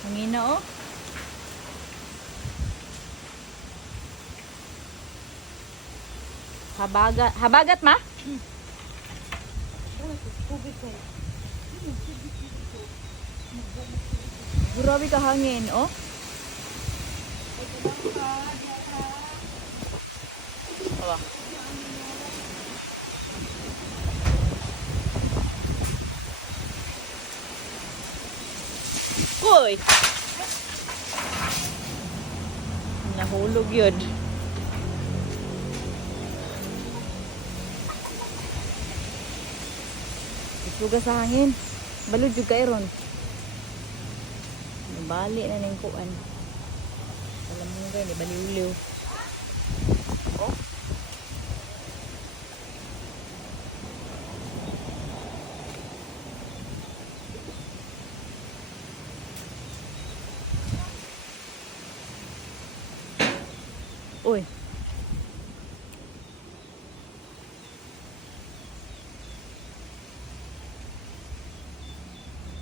Hangin na oh. Habagat. Habagat ma? Grabe ka hangin oh. Awa. Uy! Nahulog yun. Isuga sa hangin. Balod juga iron. Nabali na ning kuan. Alam mo nga ni baliw-liw. Oh. Uy.